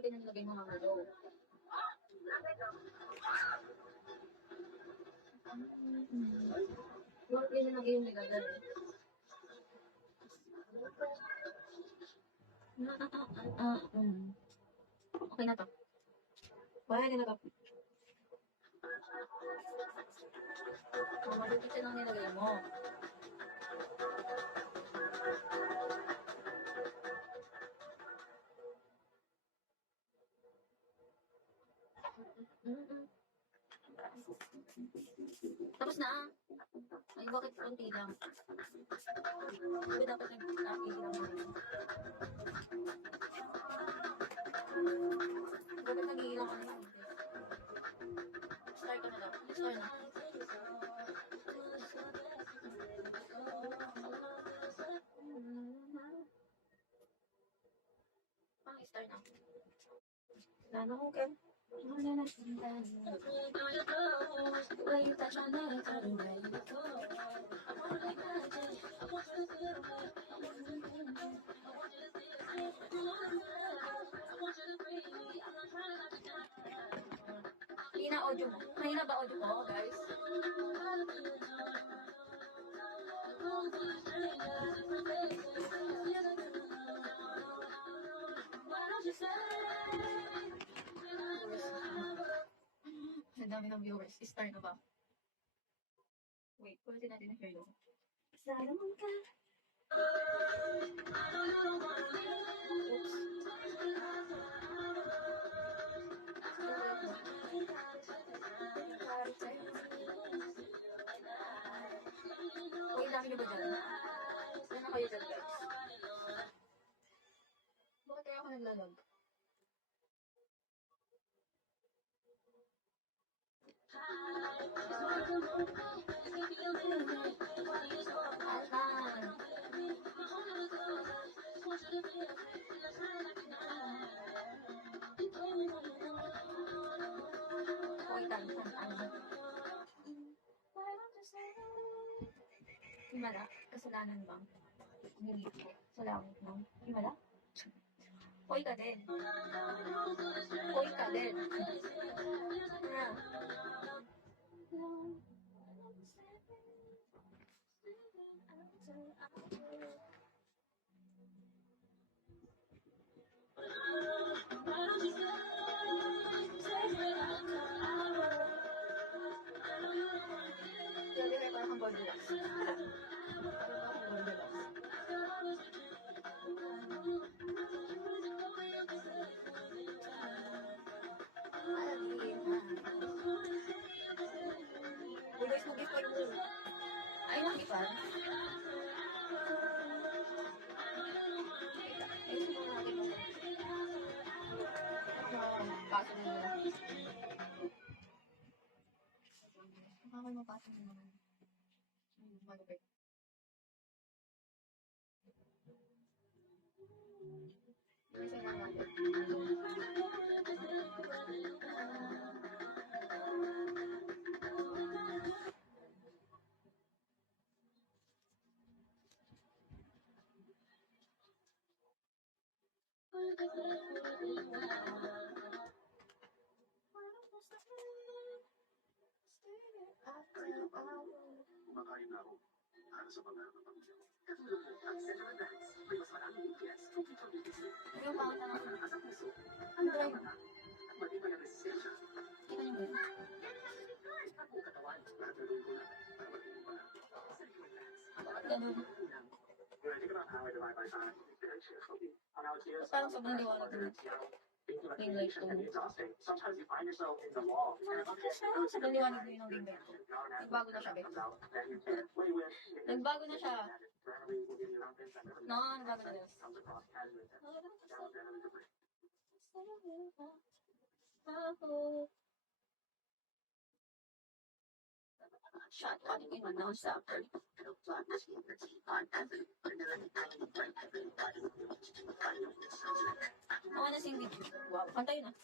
din ang nilagay mo mga low. Bakit din ang nilagay yung nilagay? Okay na to. Pwede na to. Malupit siya ng nilagay mo. Tapos na. Ay, bakit konti lang? Diba dapat nag-taki lang mo? Bakit nag-iilang ka na? Start ka na daw. Start na. Start na. Lalo ko, Ken. Mahina audio mo. Mahina ba audio mo, guys? Ang dami ng viewers. Start na ba? Wait, pulutin natin ang hairdo. Salamat ka. Oops. Okay, dami nyo ba dyan? Saan na kayo dyan, guys? Bakit kaya ako naglalag? Himala, kasalanan bang? Hindi ko. Sa langit mo. Himala? Hoy ka din. Hoy ka din. Grabe kayo parang kang Goldilocks. Parang akong Goldilocks. Bugis-bugis ko yung buo. Ay, nakipad. Ayusin mo natin mo. Paso na nila. Nakakay mo paso na naman. Malupit. Ayusin lang natin. Kumakain na ako para sa pagkaroon ng pamilya ko. Ang Central Banks, may mas maraming EPS kung ito bibigyan. Yung pangat na lang. Malakas ang puso, ang nararamdaman, at matibay ang resistensya. Ikaw yung gano'n. Ang buong katawan, lahat ng lungkot na para magiging pa. Central Banks, ang Bakit mga gano'n? unang. When I think about how I divide my time, it's very cheerful. On our tears, Parang sobrang liwanag din. Ring light ko. Sometimes you find yourself in the wall. Sobrang liwanag din ng ring light ko. Nagbago na siya, Bek. Nagbago na siya. No, nagbago na Diyos. Shot calling in non-stop. Mga nasing video. Wow, kanta yun ah.